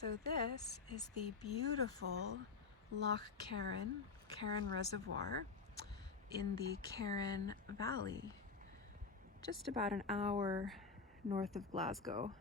So this is the beautiful Loch Carron Reservoir in the Carron Valley, just about an hour north of Glasgow.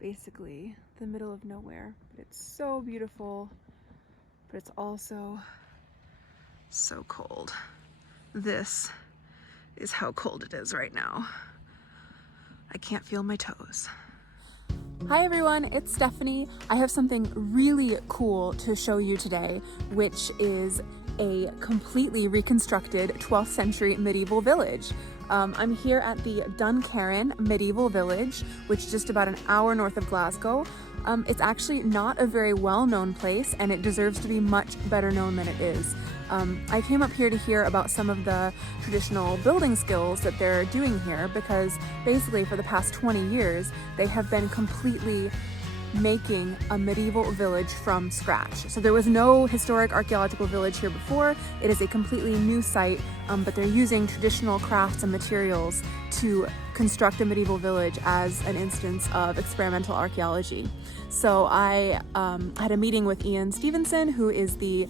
Basically the middle of nowhere, but it's so beautiful, but it's also so cold. This is how cold it is right now. I can't feel my toes. Hi everyone, it's Stephanie. I have something really cool to show you today, which is a completely reconstructed 12th century medieval village. I'm here at the Duncarron Medieval Village, which is just about an hour north of Glasgow. It's actually not a very well-known place, and it deserves to be much better known than it is. I came up here to hear about some of the traditional building skills that they're doing here, because basically for the past 20 years they have been completely making a medieval village from scratch. So there was no historic archaeological village here before. It is a completely new site, but they're using traditional crafts and materials to construct a medieval village as an instance of experimental archaeology. So I had a meeting with Ian Stevenson, who is the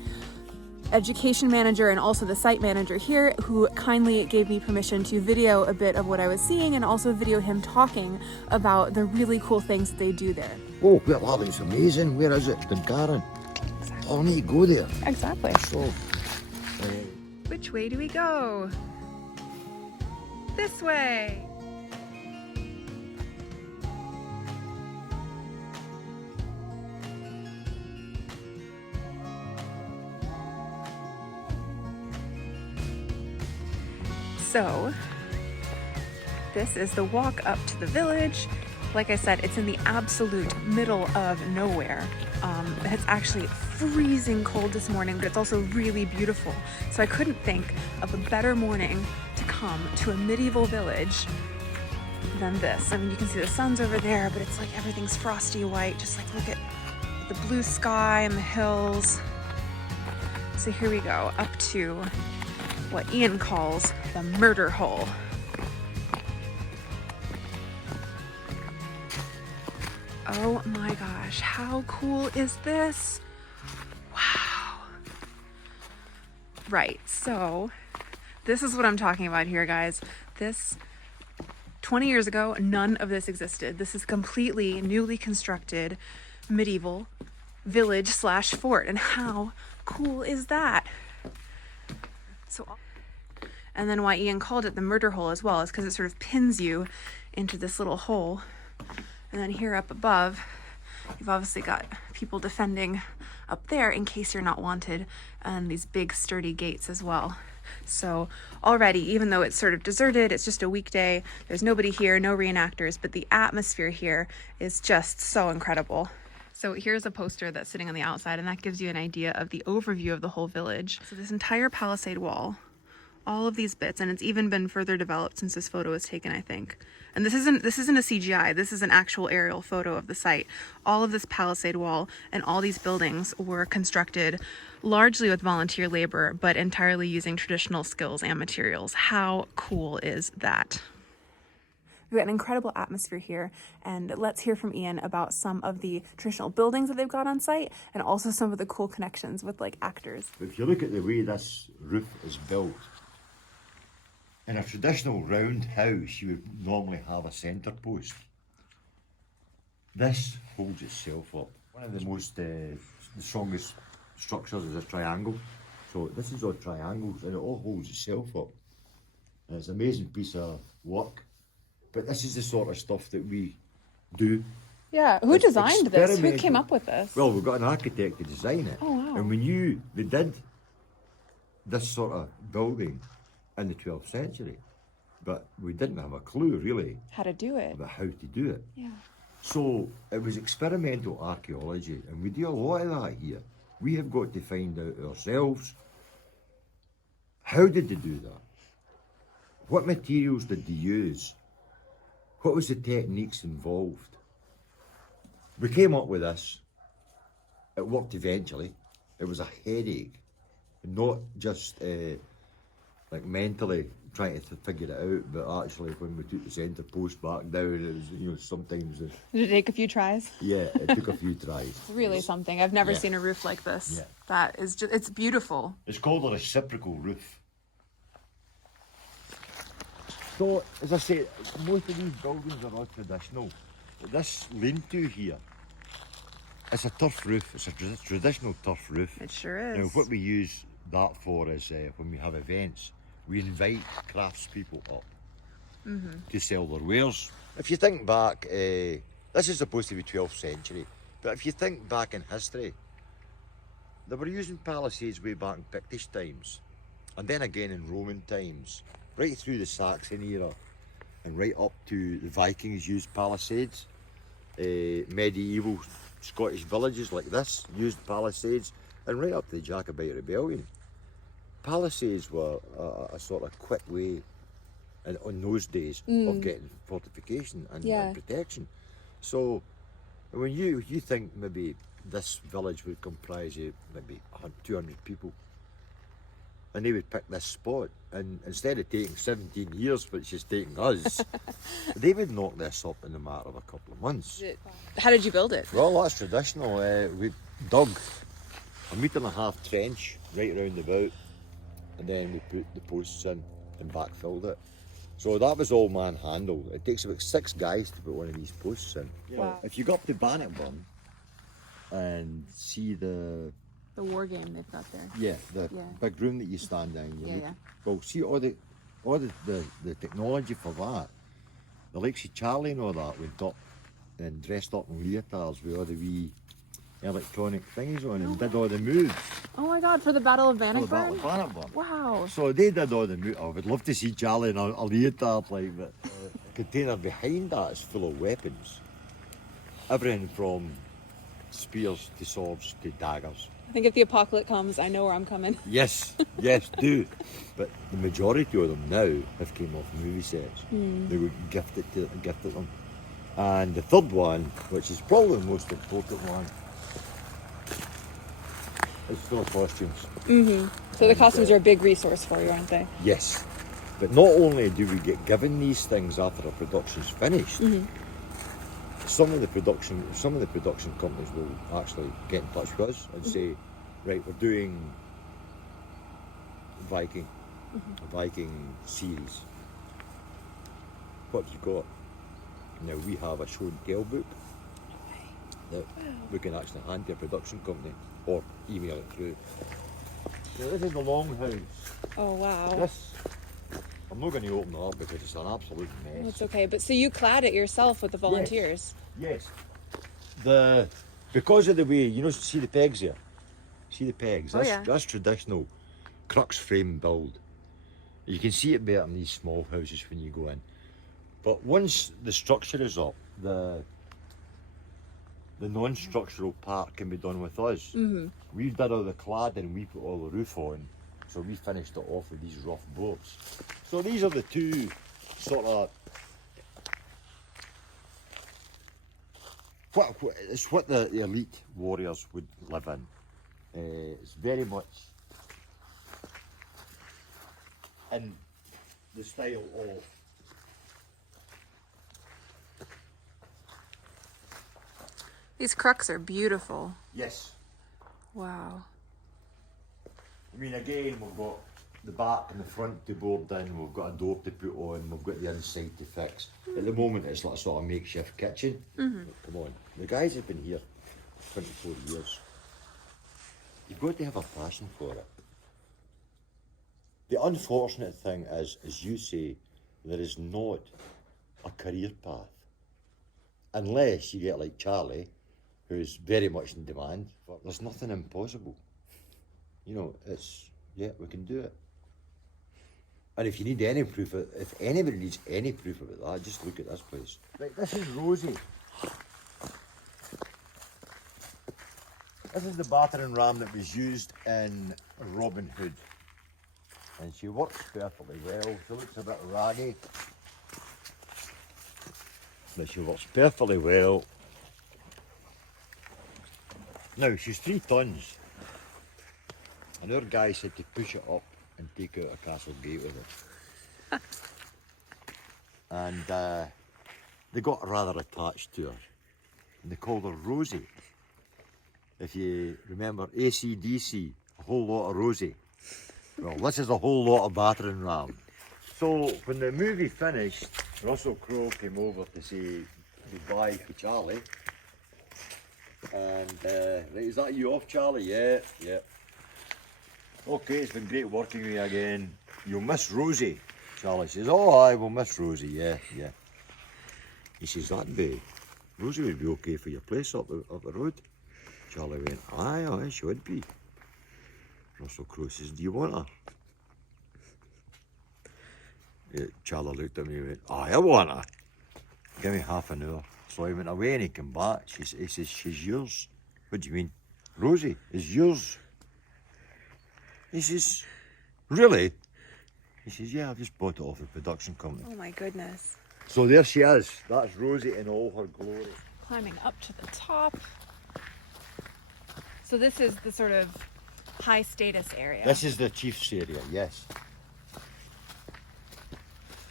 education manager and also the site manager here, who kindly gave me permission to video a bit of what I was seeing and also video him talking about the really cool things that they do there. Oh, well, that is amazing. Where is it? Duncarron. Exactly. Oh, I need to go there. Exactly. So, which way do we go? This way. So, this is the walk up to the village. Like I said, it's in the absolute middle of nowhere. It's actually freezing cold this morning, but it's also really beautiful. So I couldn't think of a better morning to come to a medieval village than this. I mean, you can see the sun's over there, but it's like everything's frosty white. Just like look at the blue sky and the hills. So here we go, up to what Ian calls the murder hole. Oh my gosh, how cool is this? Wow. Right, so this is what I'm talking about here, guys. 20 years ago, none of this existed. This is completely newly constructed medieval village / fort, and how cool is that? So, and then why Ian called it the murder hole as well is because it sort of pins you into this little hole. And then here up above, you've obviously got people defending up there in case you're not wanted, and these big sturdy gates as well. So already, even though it's sort of deserted, it's just a weekday, there's nobody here, no reenactors, but the atmosphere here is just so incredible. So here's a poster that's sitting on the outside, and that gives you an idea of the overview of the whole village. So this entire palisade wall, all of these bits, and it's even been further developed since this photo was taken, I think. And this isn't a CGI, this is an actual aerial photo of the site. All of this palisade wall and all these buildings were constructed largely with volunteer labor, but entirely using traditional skills and materials. How cool is that? We've got an incredible atmosphere here, and let's hear from Ian about some of the traditional buildings that they've got on site and also some of the cool connections with like actors. if you look at the way this roof is built, in a traditional round house, you would normally have a centre post. This holds itself up. One of the most, the strongest structures is a triangle. So this is all triangles, and it all holds itself up. And it's an amazing piece of work. But this is the sort of stuff that we do. Yeah, who designed this? Who came up with this? Well, we've got an architect to design it. Oh, wow. And they did this sort of building in the 12th century, but we didn't have a clue really How to do it. about how to do it. Yeah. So it was experimental archaeology, and we do a lot of that here. We have got to find out ourselves, how did they do that? What materials did they use? What was the techniques involved? We came up with this. It worked eventually. It was a headache, not just like mentally trying to figure it out, but actually when we took the centre post back down, it was, you know, sometimes, Did it take a few tries? yeah, it took a few tries. It's really something. I've never Yeah. seen a roof like this. Yeah. That is just, it's beautiful. It's called a reciprocal roof. So, as I say, most of these buildings are all traditional. This lean-to here, it's a turf roof. It's a traditional turf roof. It sure Now, is. what we use that for is when we have events, we invite craftspeople up to sell their wares. If you think back, this is supposed to be 12th century, but if you think back in history, they were using palisades way back in Pictish times, and then again in Roman times, right through the Saxon era, and right up to the Vikings used palisades. Medieval Scottish villages like this used palisades, and right up to the Jacobite rebellion. Palisades were a sort of quick way in those days of getting fortification and protection. So when you think maybe this village would comprise of maybe 200 people, and they would pick this spot, and instead of taking 17 years, which is taking us, they would knock this up in a matter of a couple of months. How did you build it? Well, that's traditional. We dug a 1.5 metre trench right round about, and then we put the posts in and backfilled it. So that was all man-handled. It takes about 6 guys to put one of these posts in. Wow. If you go up to Bannockburn and see the war game they've got there. the big room that you stand in, Yeah. well, see all the technology for that. The likes of Charlie and all that went up and dressed up in leotards with all the wee electronic things on and did all the moves. Oh my God, for the Battle of For the Battle of Bannockburn? Bannockburn. Wow. So they did all the moves. I would love to see Charlie in a leotard like that. The container behind that is full of weapons. Everything from spears to swords to daggers. I think if the apocalypse comes, I know where I'm coming. Yes, yes, do. But the majority of them now have came off movie sets. They were gifted them. And the third one, which is probably the most important one, is full of costumes. So the costumes are a big resource for you, aren't they? Yes, but not only do we get given these things after a production's finished, some of the production companies will actually get in touch with us and say, right, we're doing a Viking series. What have you got? Now we have a show and tell book that we can actually hand to a production company or email it through. Now this is the longhouse. Oh wow. This, I'm not going to open it up because it's an absolute mess. That's okay. But so you clad it yourself with the volunteers? Yes. Because of the way, you know, see the pegs here? See the pegs? That's traditional crux frame build. You can see it better in these small houses when you go in. But once the structure is up, the non-structural part can be done with us. We did all the cladding, we put all the roof on, so we finished it off with these rough boards. So these are the two sort of it's what the elite warriors would live in. It's very much in the style of These crux are beautiful. yes. Wow. I mean, again, we've got the back and the front to board in, we've got a door to put on, we've got the inside to fix. At the moment, it's like a sort of makeshift kitchen. Come on, the guys have been here 24 years. You've got to have a passion for it. The unfortunate thing is, as you say, there is not a career path. Unless you get like Charlie, who's very much in demand. But there's nothing impossible. You know, we can do it. And if you need any proof, if anybody needs any proof of it, just look at this place. Right, this is Rosie. This is the battering ram that was used in Robin Hood. And she works perfectly well. She looks a bit raggy, but she works perfectly well. Now, she's 3 tons. And our guy said to push it up and take out a castle gate with it. And they got rather attached to her. And they called her Rosie. If you remember AC/DC, a whole lot of Rosie. Well, this is a whole lot of battering ram. So when the movie finished, Russell Crowe came over to say goodbye to Charlie. And right, is that you off, Charlie? Yeah, yeah. Okay, it's been great working with you again. You'll miss Rosie. Charlie says, oh, I will miss Rosie, yeah, yeah. He says, that'd be, Rosie would be okay for your place up the road. Charlie went, aye, aye, she would be. Russell Crowe says, do you want her? Yeah, Charlie looked at me and went, aye, I want her. Give me half an hour. So he went away and he came back. He says, she's yours. What do you mean? Rosie is yours. He says, really? He says, yeah, I've just bought it off the production company. Oh my goodness. So there she is. That's Rosie in all her glory. Climbing up to the top. So this is the sort of high status area. This is the chief's area, yes.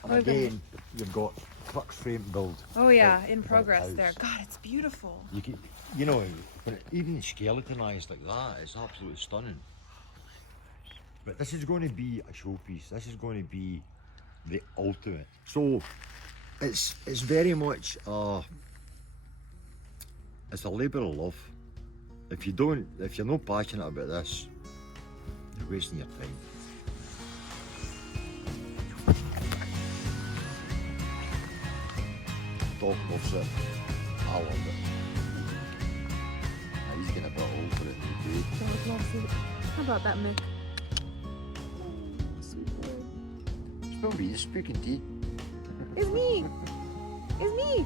And Oh, again, you've got crux frame build. Oh yeah, built- in built progress house. there. God, it's beautiful. You can, you know, when even skeletonized like that, it's absolutely stunning. But this is going to be a showpiece. This is going to be the ultimate. So it's very much it's a labour of love. If you're not passionate about this, you're wasting your time. Dog loves it. I love it. He's getting a bit old for it today. How about that, Mick? It's me, he's speaking to you. It's me! It's me!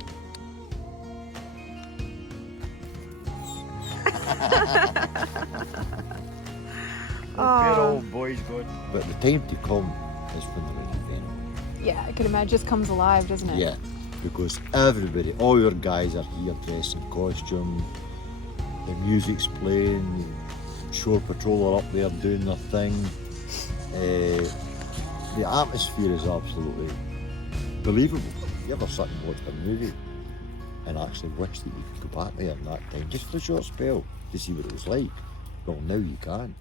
Good old boy's good. But the time to come is when they're ready anyway. Yeah, I can imagine. It just comes alive, doesn't it? Yeah, because everybody, all your guys are here dressed in costume, the music's playing, Shore Patrol are up there doing their thing. The atmosphere is absolutely believable. You ever sit and watch a movie and actually wish that you could go back there in that time, just for a short spell, to see what it was like? Well, now you can.